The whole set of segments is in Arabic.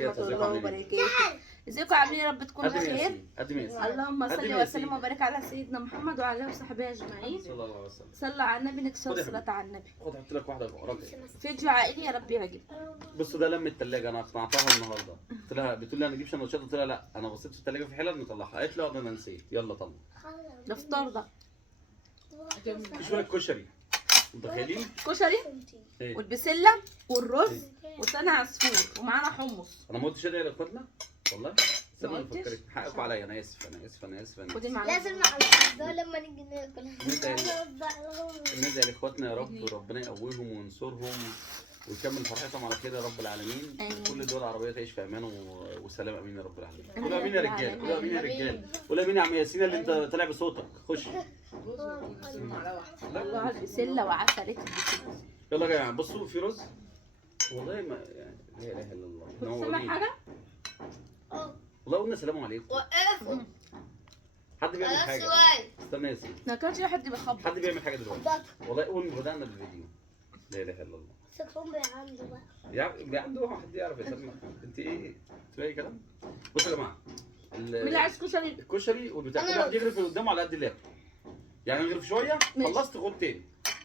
ورحمة الله وبركاته. ازيكم عاملين يا رب تكونوا بخير. اللهم صل وسلم وبارك على سيدنا محمد وعلى اله وصحبه اجمعين. صلى الله عليه وسلم. صلوا على النبي، نكسر الصلاة على النبي. خد احط لك واحده وراك. فيديو عائلي يا رب يعجبك. بص ده لم الثلاجه، انا اقنعتها النهارده. قلت لها بتقول لي انا اجيب سندوتشات، قلت لها لا انا بصيت في الثلاجه في حلل نطلعها. قالت لي انا نسيت. يلا طلع. ده فطار ده. شويه كشري متخيلين؟ كشري ايه والبسله والرز وسنة عصفور ومعانا حمص. انا ما قلتش ادعي لاخواتنا والله. ما استنى قلتش؟ افكرك حقكم عليا. انا اسف انا اسف انا اسف انا خدي اسف. المعلقه. لازم نعرف لما نيجي ناكل. ندعي لاخواتنا يا رب وربنا يقويهم وينصرهم ويكمل فرحتهم على خير يا رب العالمين. آمين. كل الدول العربيه تعيش في امان وسلام. امين يا رب العالمين. آمين قول امين يا يا رب رجال. قول امين يا العالمين. رجال. قول امين يا عم ياسين اللي انت طالع بصوتك. خش. الله على البسله وعسلك البسله. يلا يا جماعه بصوا في رز والله ما يعني لا اله الا الله. كنت سامع حاجه؟ والله قلنا سلام عليكم. وقفوا. حد بيعمل حاجه؟ سؤال. استنى يا سيدي. ما كانش في حد بيخبط. حد بيعمل حاجه دلوقتي؟ والله اول ما بدانا الفيديو. لا اله الا الله. صوتهم بيعملوا بقى. يا عنده حد يعرف يسمع. انت ايه؟ تلاقي كلام؟ بصوا يا جماعه مين اللي عايز كشري؟ الكشري والبتاع كل أنا واحد يغرف اللي قدامه على قد اللي ياكل. يعني نغرف شويه ماشي. خلصت خد تاني.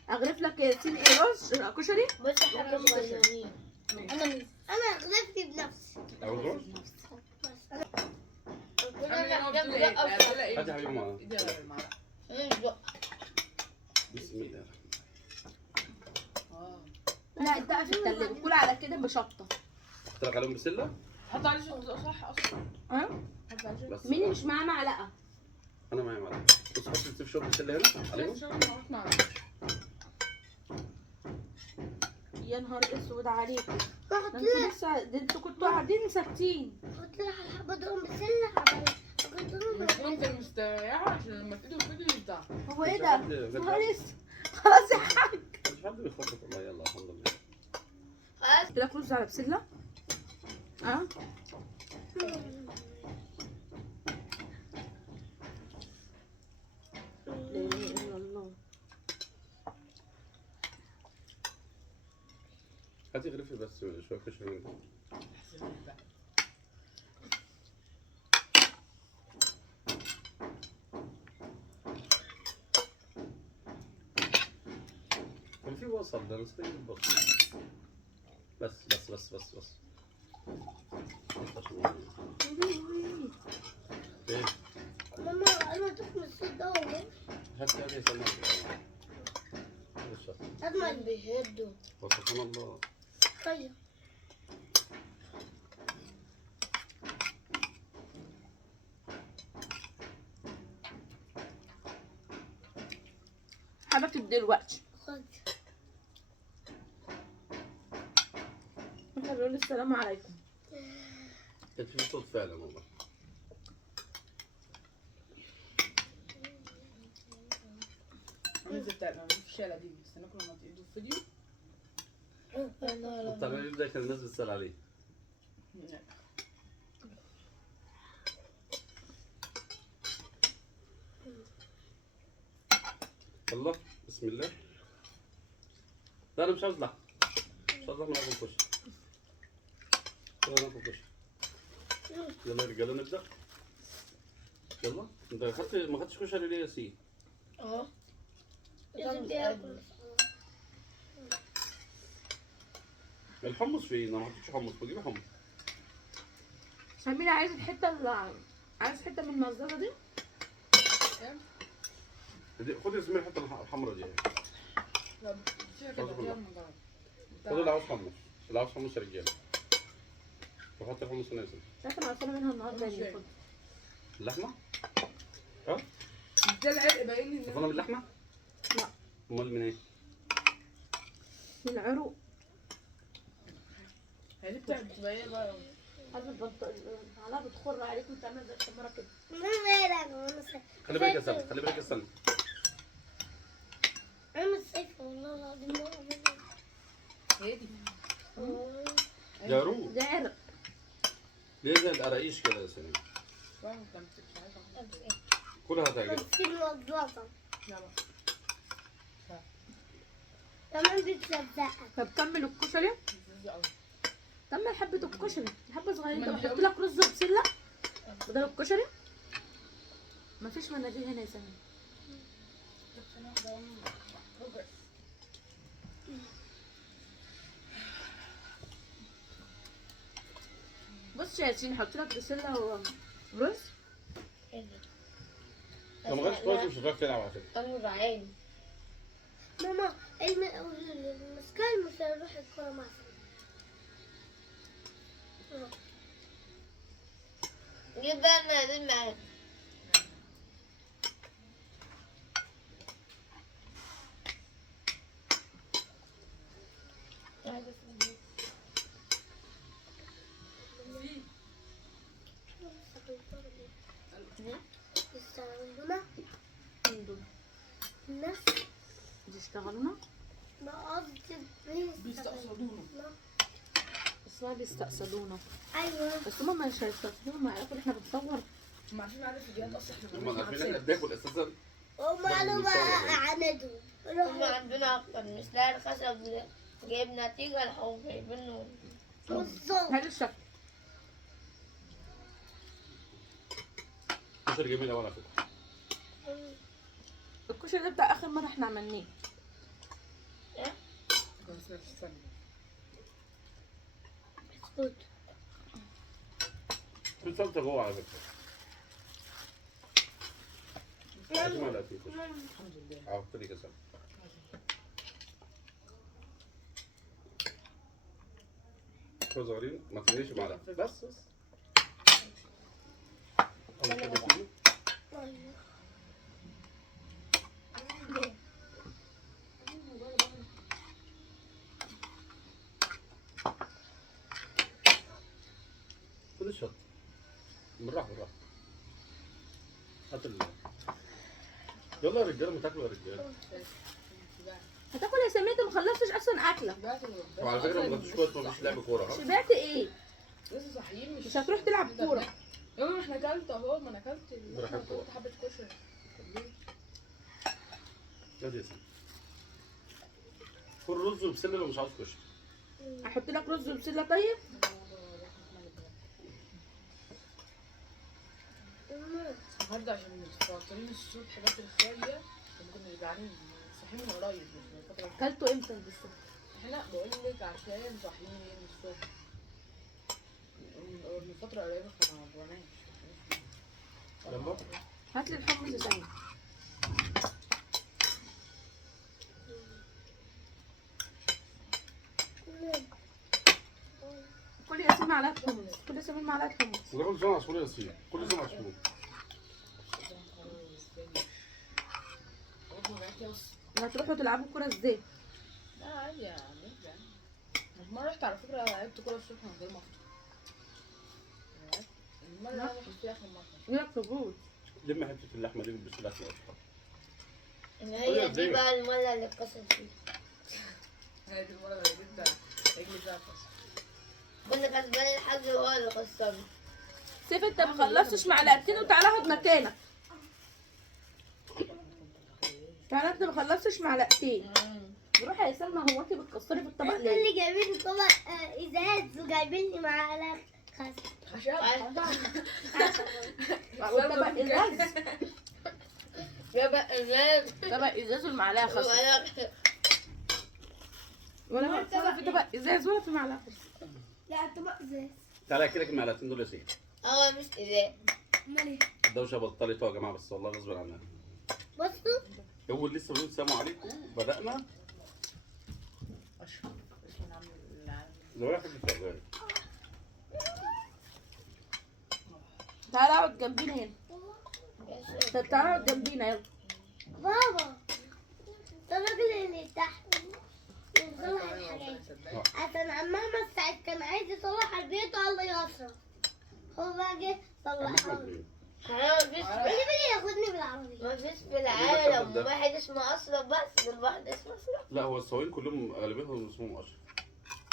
اغرف لك يا ياسين ايه رز كشري؟ بص يا حبيبي صغيرين. انا غلبت بنفسي. او الرز. كلنا هات يا حبيبي معانا. بسم الله. لا انت في التلاجة كل على كده بشطه. احط لك عليهم بسله. حط عليه شطه صح اصلا. ها؟ حط عليه بس مين اللي مش معاه معلقه؟ انا معايا معلقه. بص حط السيف شوربه بسله هنا عليهم. شطه. يا نهار اسود عليكم. حط ده انتوا لسه ده انتوا كنتوا قاعدين ساكتين. لها حبة دقهم بسلة. انت مستريحه عشان لما تيجي الفيديو يفتح. هو ايه مش ده؟ حد- هو لسه خلاص يا حاج. مش حد بيخبط والله. يلا الحمد لله. قلت لك رز على بسله. اه لا اله الا الله. هاتي غرفي بس شويه كشري من هنا. كان في بصل ده نسيت اجيب البصل. بس ايه؟ ماما انا طفل الصوت ده والله. هات يا ابني سلام. أجمل بيهدوا. سبحان الله. طيب. حبيبتي دلوقتي خد. احنا بنقول السلام عليكم. كان في صوت فعلا والله. ننزل تعالى في الشارع دي استناكم لما تقعدوا الفيديو. التعبير يبدا كان الناس بتسال عليه. الله بسم الله. لا انا مش عاوز لحم. مش عاوز لحم. ناكل كشري. يلا ناكل كشري. يلا يا رجاله نبدا. يلا انت ما خدتش كشري ليه يا سي؟ لازم بياكل. الحمص فين؟ انا ما حطيتش حمص. بجيب حمص. سميرة عايز الحته اللي عايز حته من المزازه دي؟ خد يا سمير الحته الحمراء دي. لا فيها كده فيها من جوه. خد اللي عاوز حمص. اللي عاوز حمص يا رجاله. وحط الحمص هنا يا سيدي. مش عارفه انا عارفه منها النهارده مش يعني. اللحمه؟ ها؟ ده العرق باين لي تفضل من اللحمه؟ لا. امال من ايه؟ من العروق. هي دي بتبقى ايه بقى؟ عارفه عليها بتخر عليك وتعمل زي الشماره كده. خلي بالك يا سلمى. خلي بالك يا سلمى. أنا مش شايفة والله العظيم. هي دي. يا روح. ده عرق. ليه زي القراقيش كده يا سلمى؟ فاهم انت مش عارفه. كلها هتعجبك. في الوظافة. لا بقى. كمان بتصدقك. طب كمل الكشري. لذيذة قوي. طب ما حبة الكشري حبة صغيرة. طب احط لك رز بسلة بدل الكشري. مفيش مناديل هنا يا سامي. بص يا ياسين حط لك بسلة ورز. لو ما غيرش كويس مش هتعرف تلعب على فكره. أنا بعين ماما المسكال مش هيروح الكورة مع جيب بقى المناديل معاك. يستعملونا الناس بيشتغلونا. ما قصدي بيستقصدونا. اسمها بيستقصدونا. ايوه بس هما مش هيستقصدونا، ما يعرفوا ان احنا بنصور. هم عارفين على الفيديوهات اصلا احنا هم عارفين احنا بناكل اساسا. ومعلومة عندهم هم عندنا أكتر مش لاقي الخشب جايب نتيجة راحوا جايبينه بالظبط. هذا الشكل. كشري جميل قوي على فكره. الكشري ده بتاع اخر مرة احنا عملناه. اسكت في سلطه جوه على فكره. اسمع لا في كشري. الحمد لله. عرفت لي كسر. شوية صغيرين ما تنسيش معلقه بس. أول كده كده. خد الشط بالراحه بالراحه. هات يلا يا رجاله ما تاكلوا يا رجاله. هتاكل يا سمية؟ انت ما خلصتش اصلا اكلة. وعلى فكره ما تاكلوش كويس مفيش لعب كوره ها. شبعت ايه؟ لسه صاحيين مش هتروح تلعب كورة. يوم احنا اكلت اهو ما انا اكلت براحتك. حبة كشري. يا دي سنة. كل رز وبسله لو مش عاوز كشري. احط لك رز وبسلة طيب. النهارده عشان فاطرين الصبح بدري شوية كنا جعانين صاحيين من قريب مش من فترة. اكلته امتى الصبح؟ احنا بقول لك عشان صاحيين من الصبح من فترة قريبة فما عبرناش. يلا. هات لي الحمص يا سمية. كل ياسين معلقة حمص. كل ياسين معلقة حمص. كل سنه عصفور يا سيدي. كل سنه عصفور. هتروحوا تلعبوا كورة ازاي؟ لا عادي يا نرجع. مرة رحت على فكرة لعبت كورة الصبح من غير ما افطر. المرة اللي انا رحت فيها اخر مرة. ياك فجود. لما حته اللحمه دي بالبسله في الأطفال. هي دي بقى المرة اللي اتكسر فيها. هي دي المرة اللي جبت رجلي فيها كسر. كنا كسبانين الحظ هو اللي خسرنا. سيف انت ما خلصتش معلقتين وتعالى اقعد مكانك. تعالى انت ما خلصتش معلقتين. روح يا سلمى، هو انت بتكسري في الطبق انتوا ليه؟ اللي جايبين طبق ازاز وجايبين لي معلقة خشب. طبق ازاز. طبق ازاز طبق ازاز والمعلقه خشب. ولا في طبق ازاز ولا في معلقه خشب. لا طبق ازاز. تعالى اكلك المعلقتين دول يا سيدي. اه مش ازاز. امال ايه؟ الدوشه بطلت يا جماعه بس والله غصب عننا. بصوا اول لسه بنقول السلام عليكم بدانا. اشرب اسم العالم. لو واحد شغال. تعالى اقعد جنبينا هنا. طب تعالى اقعد جنبينا يلا. بابا ده الراجل اللي تحت يصلح الحاجات عشان عمها ساعة كان عايز يصلح البيت الله يسر. هو بقى جه صلحها. مفيش ياخدني بالعربية. مفيش في العالم واحد اسمه أشرف بس والواحد اسمه أشرف. لا هو السواقين كلهم اغلبيتهم اسمهم اشرف.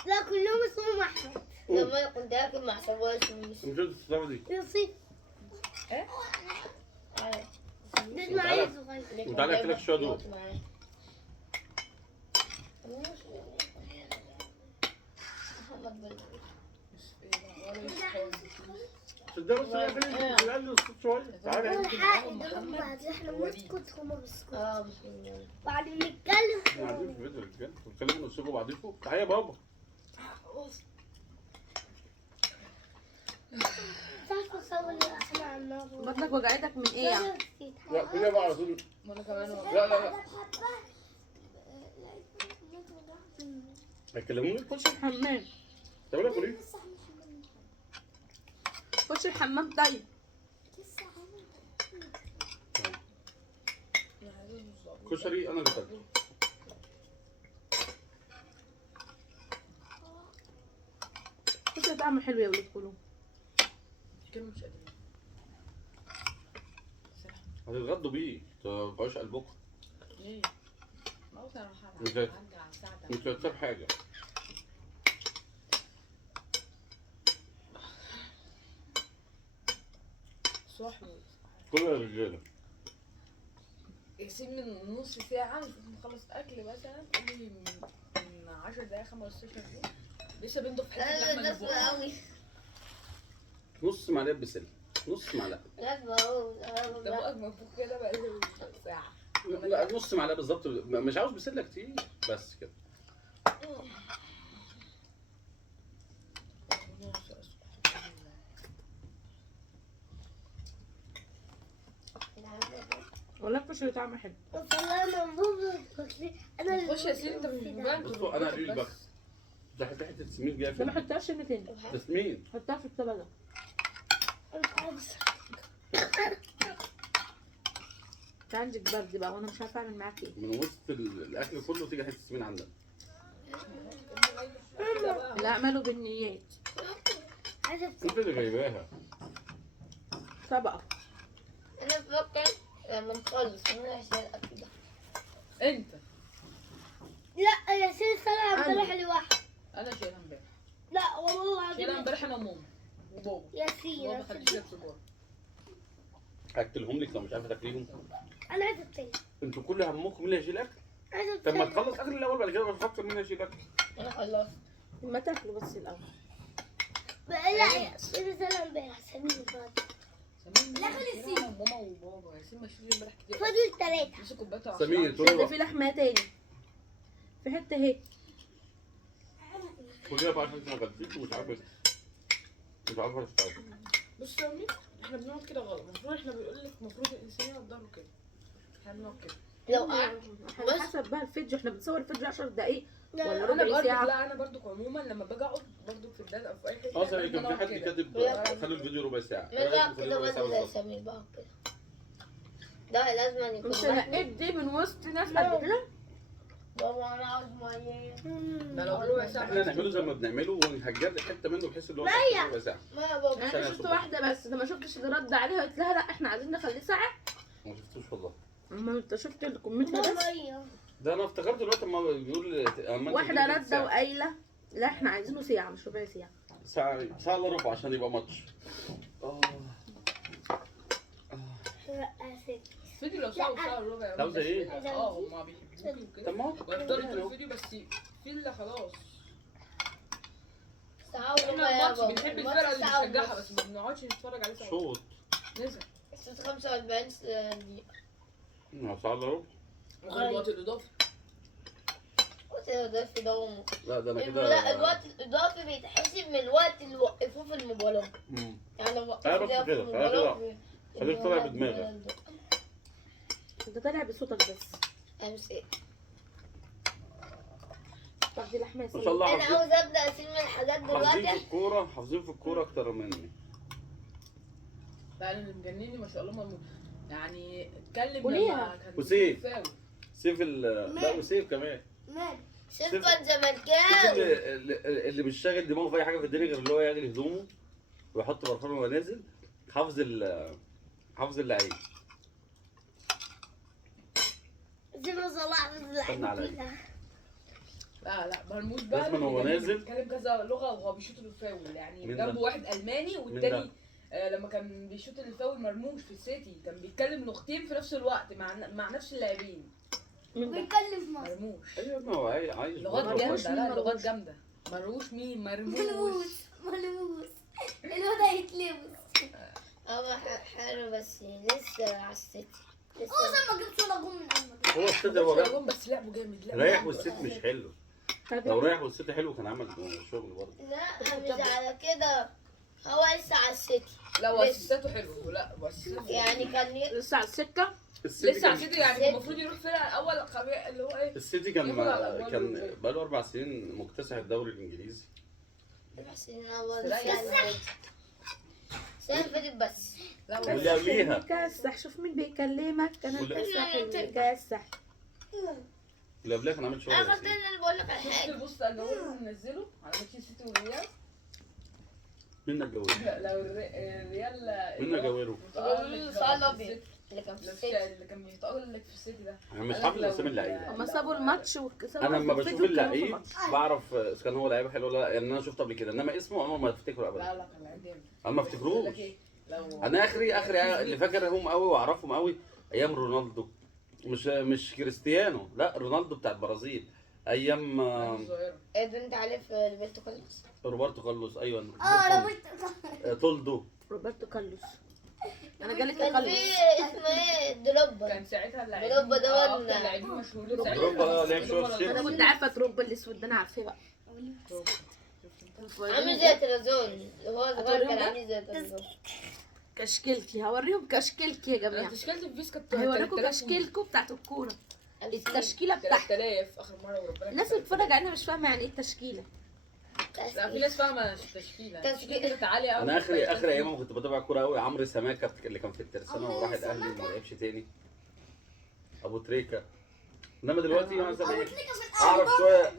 لا كلهم اسمهم أحمد. لما أنا كنت راكب مع سواق اسمه مش انت الصدفه دي. يوسف. ايه؟ ده معايا صغير. وتعالى اكلك شويه دول. ولا يصحى. صدق بس يا بني تقلل الصوت شويه. تعالى هو هنا. الحق يضرب بعد احنا بنسكت هما بيسكتوا بعد نتكلم احنا قاعدين في فيديو رجاله بتكلموا نفسكم بعضيكم. تعالى يا بابا. تعرف اصور عشان على النار بطنك وجعتك من ايه يعني؟ لا كلها بقى على طول. وانا كمان لا لا لا هيكلموني. خش الحمام. طب انا اكل خش الحمام طيب. كشري انا اللي اكلته. خش طعمه حلو يا ولاد كلوا. كده مش قادرين. هتتغدوا بيه ما تبقاش قلبكم. ليه؟ ما هو انا مش هرجع على الساعة مش هتساب حاجه. صح. كل الرجاله يسيب من نص ساعة نخلص أكل مثلا قولي من 10 دقايق 15 دقيقة لسه بنضف في حتة اللحمة اللي فوق. قوي نص معلقه بسله. نص معلقه. لازم اقول ده بقى منفوخ كده بقى له ساعة. لا نص معلقه بالظبط. مش عاوز بسله كتير بس كده. والله الكشري طعمه حلو. والله من بابا انا اللي خش يا سيدي انت مش مبان. بصوا انا قليل البخت. ده حته سمين جايه ده ما فين؟ حطهاش هنا تاني. ده سمين. حطها في الطبق ده. انت عندك برد بقى وانا مش عارفه اعمل معاك ايه. من وسط الاكل كله تيجي حته سمين عندك. لا اعمله بالنيات. انت اللي جايباها. طبقه. انا بفكر لما نخلص نعمل الاكل ده. انت لا يا سيدي سلام امبارح لوحدي. انا شايلها امبارح. لا والله شايلها العظيم امبارح انا وماما وبابا. يا سيدي بابا خد شيبس سجار. اكلهم لك لو مش عارفه تاكليهم. انا عايزه التاني انتوا كل همكم مين اللي هيشيل اكل؟ عايزه طب ما التاني تخلص اكل الاول بعد كده بفكر مين اللي هيشيل اكل. انا خلصت ما تاكلوا بس الاول. لا يا سيدي سلام امبارح سمين فاضي لا خلي السيد ماما وبابا ياسين ما شيلوا امبارح كتير. فاضل التلاتة مسكوا كوبايه سمير ده تروح في لحمه تاني. في حته اهي. كلها بقى عشان انت ما اكلتيش ومش عارفه تستوعب. بص يا امي احنا بنقعد كده غلط. المفروض احنا بيقول لك المفروض الانسان يقعد ظهره كده. احنا بنقعد كده. لو قعدت على حسب بقى الفيديو. احنا بنصور الفيديو 10 دقايق ولا انا ربع برضه ساعه. لا انا برضه عموما لما باجي اقعد برضه في الدلع او في اي حته. اه صحيح كان في حد كاتب خلوا الفيديو ربع ساعه. نرجع كده بدل سمين بقى كده ده لازم يكون مش نقيت دي من وسط ناس قد كده. بابا انا عاوز ميه ده لو ربع ساعه احنا نعمله زي ما بنعمله ونهجر لك حته منه بحيث اللي هو ربع ساعه. ما يا بابا انا شفت واحده بس. ده ما شفتش اللي رد عليها قلت لها لا احنا عايزين نخليه ساعه. ما شفتوش والله. اما انت شفت الكومنت بس. ميه ده انا افتكرت دلوقتي اما بيقول واحده رده وقايله لا احنا عايزينه ساعه مش ربع ساعه. ساعه الا ربع عشان يبقى ماتش. رقصت الفيديو لو ساعه وساعه وربع. عاوزة ايه؟ اه هما بيحبوكي وكده. طب ما هو بيفضلوا في الفيديو بس في اللي خلاص. ساعة احنا وربع يا الماتش بابا بنحب الماتش الفرقه اللي ساعة بنشجعها ونص. بس ما بنقعدش نتفرج عليه سوا. شوط. نزل. 45 دقيقة ساعه الا ربع. وغير الوقت الاضافي. ده في دوم لا ده انا كده. لا الوقت الإضافي بيتحسب من الوقت اللي وقفوه في المباراة يعني لو أنا وقفوا بس ده في كده، أنا المباراة خليك طالع بدماغك. انت طالع بصوتك بس. امس ايه طب دي لحمه ما شاء الله انا عاوز ابدا اسيب من الحاجات حافظين دلوقتي في الكوره حافظين في الكوره اكتر مني. لا انا اللي مجنني ما شاء الله يعني اتكلم قوليها. لما كان وسيف. فاول. سيف لا وسيف كمان. صفر سيف زملكاوي اللي مش شاغل دماغه في اي حاجه في الدنيا غير اللي هو يغلي هدومه ويحط برفان وهو نازل. حافظ اللعيب. زي ما صلاح استنى عليا. لا مرموش بقى لازم هو نازل. بيتكلم كذا لغه وهو بيشوط الفاول يعني مين ده؟ جنبه واحد الماني والتاني لما كان بيشوط الفاول مرموش في السيتي كان بيتكلم لغتين في نفس الوقت مع نفس اللاعبين. بيتكلم في مصر مرموش ايوه ما هو عايش لغات بره. جامده. لا لغات جامده. مرموش مين؟ مرموش بس لسه على السيتي لسه. ما جبتش ولا جون من اول. هو السيتي هو رايح. بس لعبه جامد. رايح والسيتي مش حلو. طب لو رايح والسيتي حلو كان عمل شغل برضه. لا مش على كده، هو لسه على السيتي لا واسيستاته حلو. لا واسيستاته يعني كان لسه على السكه. لسه على السيتي يعني المفروض يروح فرقه اول اللي هو ايه. السيتي كان بقاله 4 سنين مكتسح الدوري الانجليزي. بس اول السنة اللي فاتت بس. لا واللي قبليها كاسح، شوف مين بيكلمك. انا كاسح كاسح. اللي قبلها كان عامل شغل. انا غلطان اللي بقول لك على حاجه. بص الجوال نزله على ماتش السيتي والريال. مين الجويرو؟ لو الريال مين الجويرو؟ صلبي اللي كان في السيتي اللي كان بيتألق في السيتي ده. انا مش حافظ اسامي اللعيبه. هما سابوا الماتش وكسبوا. انا لما بشوف اللعيب بعرف اذا كان هو لعيب حلو ولا لا، يعني انا شفته قبل كده، انما اسمه عمري ما افتكره ابدا. لا كان لعيب جامد. انا ما افتكروش. لو انا اخري اللي فاكرهم قوي واعرفهم قوي ايام رونالدو، مش كريستيانو، لا رونالدو بتاع البرازيل ايام ايه ده انت عارف روبرتو كارلوس؟ روبرتو كارلوس. ايوه روبرتو تولدو. روبرتو كارلوس. انا جالي كان كارلوس. في اسمه ايه دروجبا. كان ساعتها اللعيب دروجبا ده اكتر ولا لاعبين مشهورين دروجبا لعب شويه في انا السيتي. كنت عارفه تروب الاسود ده، انا عارفاه بقى. عامل زي ترازون، هو صغير كان عامل زي ترازون. كشكلكي هوريهم كشكلكي يا جماعه. تشكيلة الفيس كانت هيوريكم كشكلكم بتاعت الكوره. التشكيله بتاعتها 3000 اخر مره وربنا. الناس اللي بتتفرج علينا مش فاهمه يعني ايه التشكيله. لا في ناس فاهمه التشكيله. التشكيله كانت عاليه قوي. انا اخر ايام كنت بتابع كوره قوي. عمرو سماكه اللي كان في الترسانه وراح الاهلي وما لعبش تاني. ابو تريكه. انما دلوقتي مثلا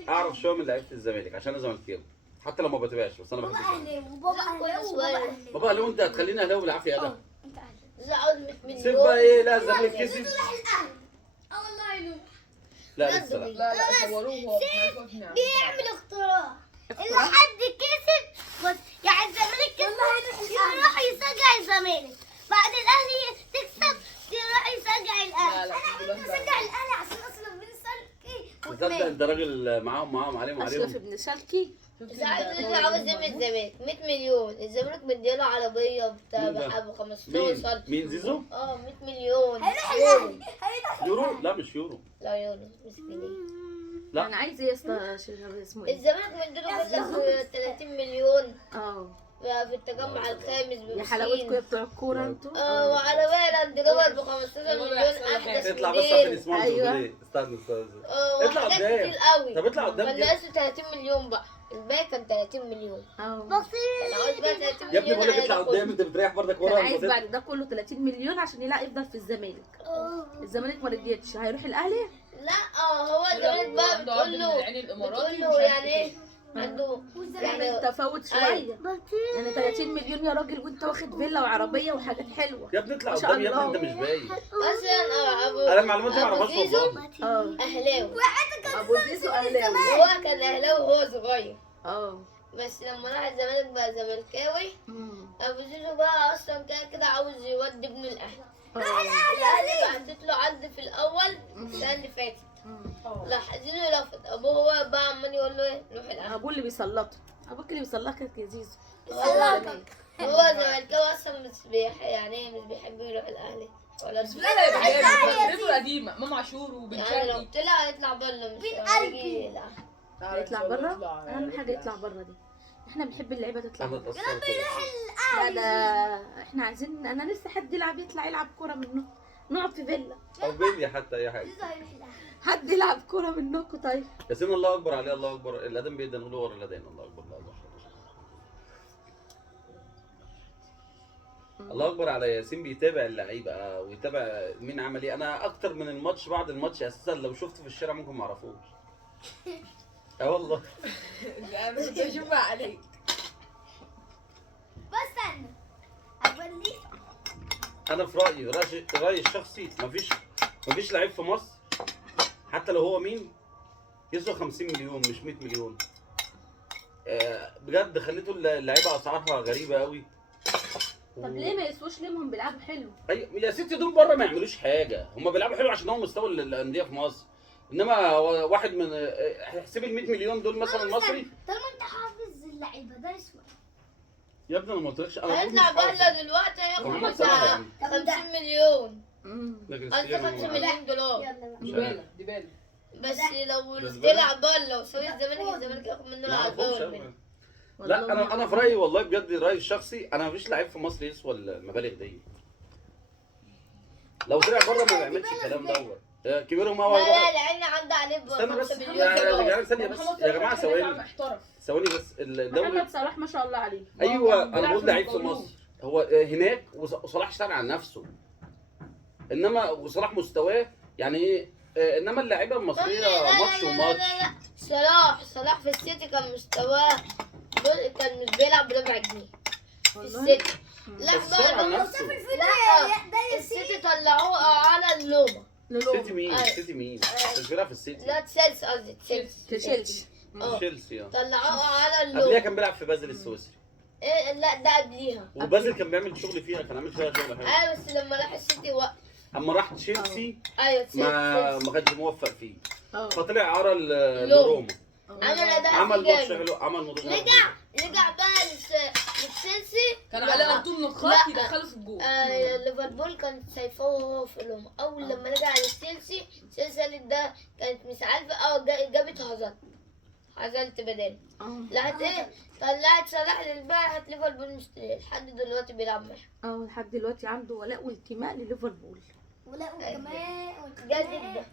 اعرف شويه من لعيبه الزمالك عشان انا زملكاوي، حتى لو ما بتابعش بس انا بحب الزمالك. اهلاوي وبابا اهلاوي وبابا اهلاوي. بابا لو انت هتخليني اهلاوي بالعافيه ده انت اهلاوي. زعل 100 مليون. سيب بقى ايه. لا الزمالك كسب. والله يروح. لا لسه لا. لا صوروه هو بيعمل اختراع. اللي حد كسب بص يعني الزمالك كسب يروح يشجع الزمالك، بعد الاهلي تكسب يروح يشجع الاهلي. انا بشجع الاهلي عشان اصلا بنسلكي تصدق انت راجل معاهم عليهم اشرف ابن شلكي. ساعات اللي عاوز يعمل الزمالك 100 مليون، الزمالك مديله عربيه بتاع بحب 15 مين زيزو؟ 100 مليون. هيروح الاهلي يورو؟ لا مش يورو. لا يورو مش جنيه. لا. انا عايز ايه يا اسطى اسمه ايه؟ الزمالك مديله كله 30 مليون في التجمع الخامس يا حلاوتكم يا بتوع الكوره انتوا. وعربيه لاند روفر ب 15 مليون احدث اطلع بس عشان موديل. يسمعوا أيوة. استنى اطلع قدام. كتير قوي. طب اطلع قدام كده. فالناس 30 مليون بقى، الباقي كان 30 مليون. انا عاوز بقى 30 يا ابني مليون. بقول لك اطلع قدام، انت بتريح برضك كان ورا. عايز بعد ده كله 30 مليون عشان يفضل في الزمالك. الزمالك ما رضيتش، هيروح الاهلي. لا هو الزمالك بقى بتقول له يعني ايه عنده يعني تفاوت شويه. يعني 30 مليون يا راجل وانت واخد فيلا وعربيه وحاجات حلوه. يا ابني اطلع ما شاء قدام يا ابني، الله. انت مش باين. اصلا انا المعلومات دي ما اعرفهاش والله. اهلاوي. ابو زيزو اهلاوي. هو كان اهلاوي وهو صغير، اه بس لما راح الزمالك بقى زملكاوي. ابو زيزو بقى اصلا كده عاوز يودي ابنه الاهلي. الاهلي بعتت له عرض في الاول السنه اللي فاتت، راح زيزو رفض. ابوه هو بقى عمال يقول له ايه روح الاهلي. ابوه اللي بيسلطه، ابوك اللي بيسلطك يا زيزو. هو زملكاوي اصلا مش يعني مش بيحب يروح الاهلي ولا بسم الله يبقى جامد. قديمه ماما عاشور وبن يعني لو شرقي. طلع يطلع بره مش هيجي الاهلي. يطلع بره. اهم حاجه يطلع بره دي. احنا بنحب اللعيبه تطلع انا بره. اتأثرت. لا ده احنا عايزين، انا لسه حد يطلع يلعب كوره منه، نقعد في فيلا. او بيلي حتى اي حاجه. حد يلعب كوره منكم طيب. ياسين الله اكبر عليه، الله اكبر. الاذان بيدن نقول ورا الاذان الله اكبر. الله اكبر على ياسين. بيتابع اللعيبه ويتابع مين عمل ايه. انا اكتر من الماتش بعد الماتش اساسا لو شفته في الشارع ممكن ما اعرفوش. والله. لا انا كنت بشوفها عليك. بس اقول لي انا في رايي الشخصي مفيش لعيب في مصر حتى لو هو مين يسوى 50 مليون مش 100 مليون. بجد خليتوا اللعيبه اسعارها غريبه قوي. طب ليه ما يسووش؟ ليه؟ هم بيلعبوا حلو. ايوه يا ستي دول بره ما يعملوش حاجه، هم بيلعبوا حلو عشان هم مستوى الانديه في مصر. انما واحد من احسب ال 100 مليون دول مثلا مصري. طالما انت حافظ اللعيبه ده يسوى. يا ابني انا ما قلتلكش انا هيطلع بره دلوقتي هياخد محمد بتاع صلاح يا عم. 50 مليون. لكن قصدي 50 مليون دولار. ديبالا ديبالا بس لو بس طلع بره وسوي الزمالك ياخد منه ما العربية أعرفهمش ولا أوي. لا انا في رايي والله بجد رايي الشخصي انا مفيش لعيب في مصر يسوى المبالغ دي. لو طلع بره ما بيعملش الكلام دوت. كبيرهم لا قوي. لا لان عنده عليه استنى بس 5 مليون يا دولار. جدعان ثانيه بس يا جماعه ثواني احترف. ثواني بس الدوري. محمد صلاح ما شاء الله عليه. ايوه انا بيلعب بقول في لعيب في المقاولون. مصر هو هناك وصلاح اشتغل على نفسه. انما وصلاح مستواه يعني ايه انما اللعيبه المصريه ماتش وماتش. صلاح في السيتي كان مستواه كان مش بيلعب بربع جنيه في والله. السيتي. لا بس اشتغل على بقى نفسه. لا السيتي طلعوه على اللومه. سيتي مين؟ سيتي مين؟ مش بيلعب في السيتي. لا تشيلسي قصدي تشيلسي. تشيلسي. تشيلسي طلعوه على قبليها اللومه. كان بيلعب في بازل السويسري. إيه لا ده قبليها. وبازل كان بيعمل شغل فيها كان عامل فيها شغل حلو. ايوه بس لما راح السيتي وقف. اما راح تشيلسي ايوه تشيلسي ما كانش موفق فيه اه فطلع عرى لروما عمل اداء عمل فيه ماتش جامد. حلو عمل ماتش حلو. رجع بقى لتشيلسي. كان لا. عليه طول نقاط لا. يدخله في الجول. ليفربول كانت شايفاه وهو في الأمم. أول لما رجع لتشيلسي تشيلسي قالت ده كانت مش عارفة جابت هازارد بداله. لقت إيه طلعت صلاح للبيع ليفربول مشتريه لحد دلوقتي بيلعب معاه. لحد دلوقتي عنده ولاء وانتماء لليفربول. ولا وكمان جدد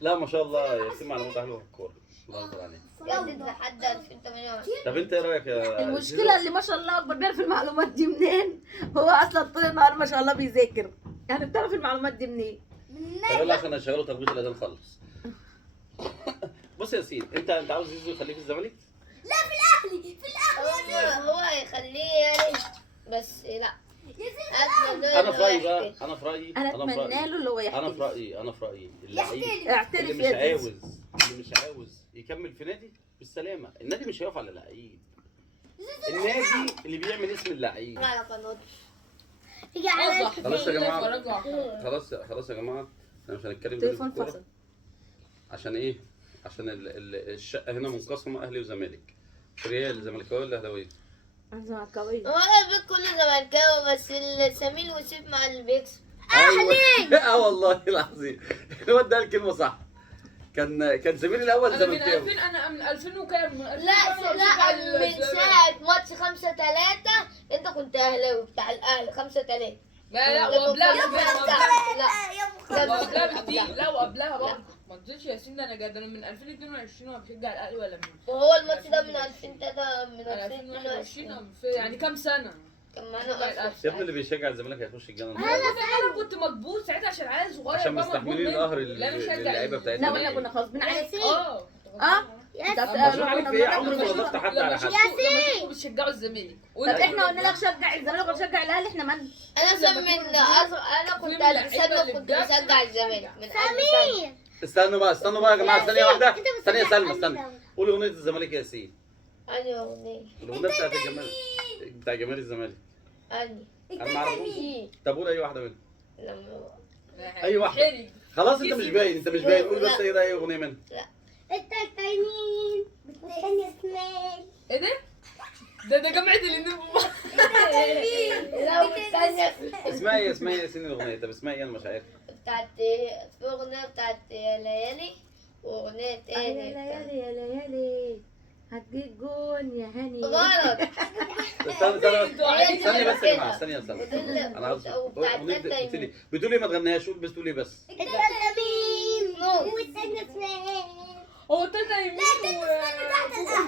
لا ما شاء الله ياسين معلومات حلوه في الكوره الله يرضى عليك. جدد لحد 2028. طب انت ايه رايك يا المشكله اللي ما شاء الله اكبر بيعرف المعلومات دي منين. هو اصلا طول النهار ما شاء الله بيذاكر. يعني بتعرف المعلومات دي منين؟ طب يلا عشان اشغله تربيط الاذان خلص. بص يا ياسين انت عاوز زيزو يخليك في الزمالك؟ لا في الاهلي في الاهلي يا زين هو هيخليه يعني بس لا. انا في رايي بقى انا في رايي انا اتمنى له اللي هو انا في رايي اللعيب اللي اعترف مش يا زيزو. اللي مش عاوز يكمل في نادي بالسلامه. النادي مش هيقف على لعيب. النادي اللي بيعمل اسم اللعيب. على قناة. خلاص يا جماعه خلاص يا جماعه احنا مش هنتكلم دلوقتي في تليفون الكورة. فصل. عشان ايه؟ عشان الشقه هنا منقسمه اهلي وزمالك. ريال زملكاويه ولا اهلاويه؟ انا زملكاويه. هو البيت كله زملكاوي بس سمير وسيف مع اللي بيكسب. اهلي والله العظيم الواد ده الكلمه صح. كان زميلي الاول انا من زملكاوي. 2000 انا من 2000 وكام؟ من 2000 لا من ساعة ماتش 5-3 انت كنت اهلاوي بتاع الاهلي 5-3. لا وقبلها وقبلها بكتير. لا لا وقبلها برضه ما تنسيش يا ياسين ده انا جد انا من 2022 وانا بشجع الاهلي ولا مين؟ وهو الماتش ده من 2003 من انا 2021 يعني كام سنه؟ كان معانا يا ابني اللي بيشجع الزمالك هيخش الجنه انا كنت مكبوت ساعتها عشان عيل صغير عشان بقى مستحملين مكبوت القهر منه. لا انا شجع اللعيبه لا بتاعتنا. واحنا كنا غصبين عليك. اه غصبين عليك في ايه؟ عمري ما غلطت حد على حد. لما بتشجعوا الزمالك طب احنا قلنا لك شجع الزمالك ولا شجع الاهلي؟ احنا من انا انا كنت سنة كنت بشجع الزمالك من سمير استنوا بقى يا جماعه ثانيه واحده ثانيه سلمى استنى قولي اغنيه الزمالك يا ياسين. اني اغنية الاغنيه بتاعت الجمال بتاع جمال الزمالك. اني انا ما اعرفوش. طب قول اي واحده منهم. لما اي واحده. خلاص انت مش باين قول بس ايه اغنيه منها. انت التانيين بتستني اسماعيل ايه ده جمعيه النبو. لو الثانية اسمها ايه يا ياسين الاغنيه؟ طب اسمها ايه انا مش عارف. بتاعت في اغنية بتاعت يا ليالي واغنية يا ايه ليالي يا ليالي هتجيب جون يا هاني. غلط. استني بس يا جماعه استني يا سلمى انا عاوز بتقولي ما تغنيهاش قول بس تقولي بس. انت التانيين وتستني اسماعيل هو تلاتة يمين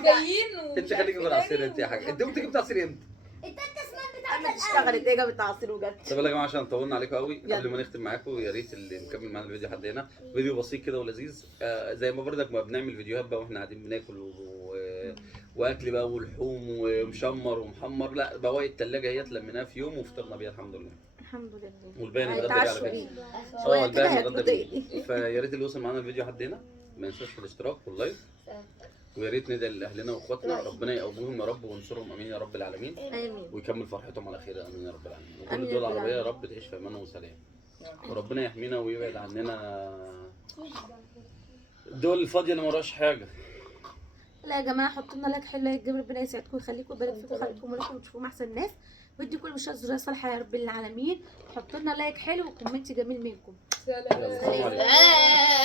وجايين انت خليكي في العصير انت يا حاجه. انت قمت جبت عصير امتى؟ انت اسماعيل بتاعت انا اشتغلت ايه جابت عصير وجت. طب يا جماعه عشان طولنا عليكم قوي قبل ما نختم معاكم يا ريت اللي مكمل معانا الفيديو لحد هنا فيديو بسيط كده ولذيذ زي ما برضك ما بنعمل فيديوهات بقى واحنا قاعدين بناكل واكل بقى ولحوم ومشمر ومحمر. لا بواقي الثلاجه اهيت لميناها في يوم وفطرنا بيها الحمد لله. الحمد لله. والباقي نتغدى بيه على هيتعشوا فكره. بيه. شوية كده الباقي هياكلوا نتغدى تاني. بيه. فيا ريت اللي وصل معانا الفيديو لحد هنا ما ينساش في الاشتراك واللايك ويا ريت ندعي لاهلنا واخواتنا ربنا يقويهم يا رب وينصرهم امين يا رب العالمين امين. ويكمل فرحتهم على خير امين يا رب العالمين وكل آمين يا الدول رب العربيه يا العالمين. رب تعيش في امان وسلام وربنا يحمينا ويبعد عننا الدول الفاضيه اللي ما وراش حاجه لا يا جماعه حطوا لنا لايك حلو يا ربنا يسعدكم ويخليكم ويبارك فيكم ويخليكم ولكم وتشوفوهم احسن ناس. ويدي كل مشاهد ذريه صالحه يا رب العالمين. حطوا لنا لايك حلو وكومنت جميل منكم. سلام. يلا، سلام عليكم.